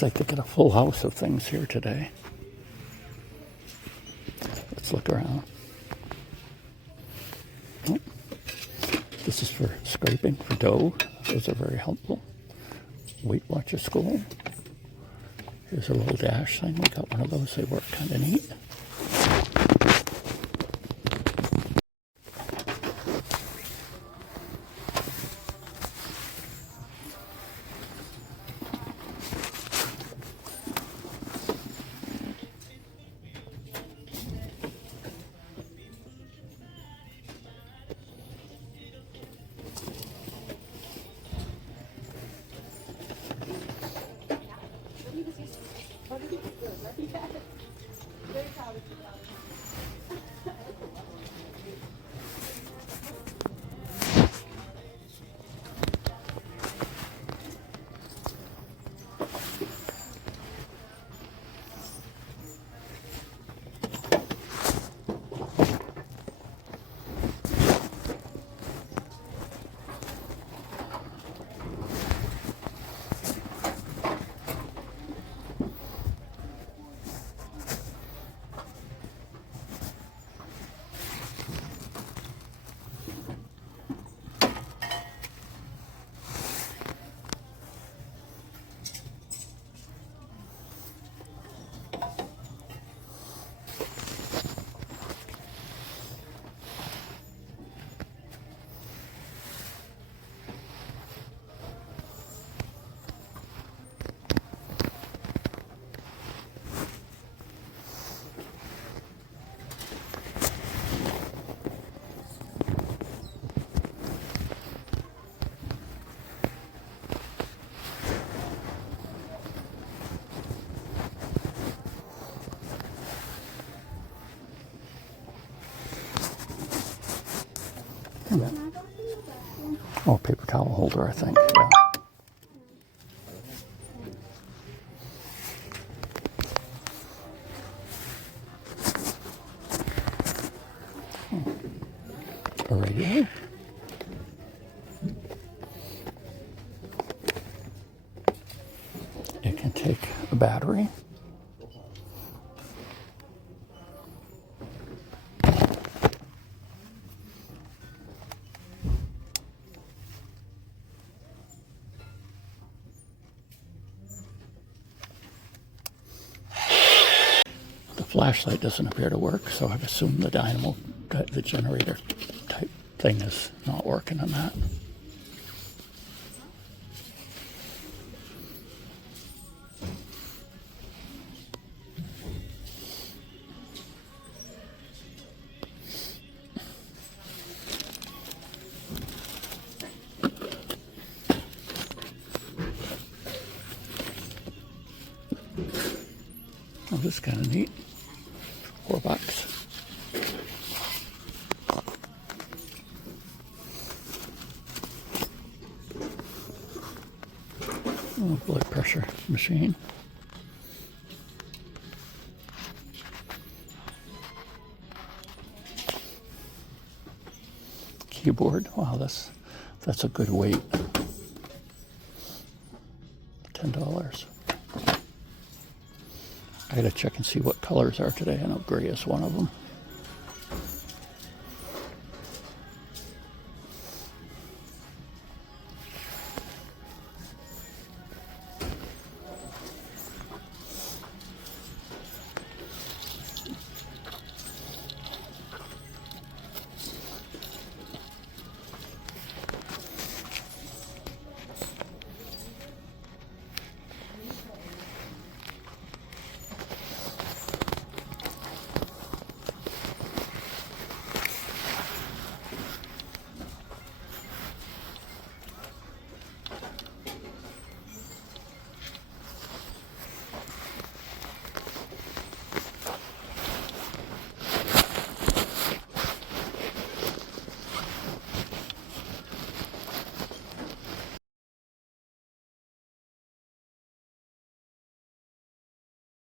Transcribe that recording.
Looks like they got a full house of things here today. Let's look around. Oh, this is for scraping for dough. Those are very helpful. Weight Watcher School. Here's a little dash thing. We got one of those. They work kind of neat. Oh, paper towel holder, I think. Yeah. A radio. It can take a battery. Flashlight doesn't appear to work, so I've assumed the dynamo, the generator type thing is not working on that. Oh, this is kind of neat. $4. Oh, blood pressure machine. Keyboard. Wow, that's a good weight. $10. I gotta check and see what colors are today. I know gray is one of them.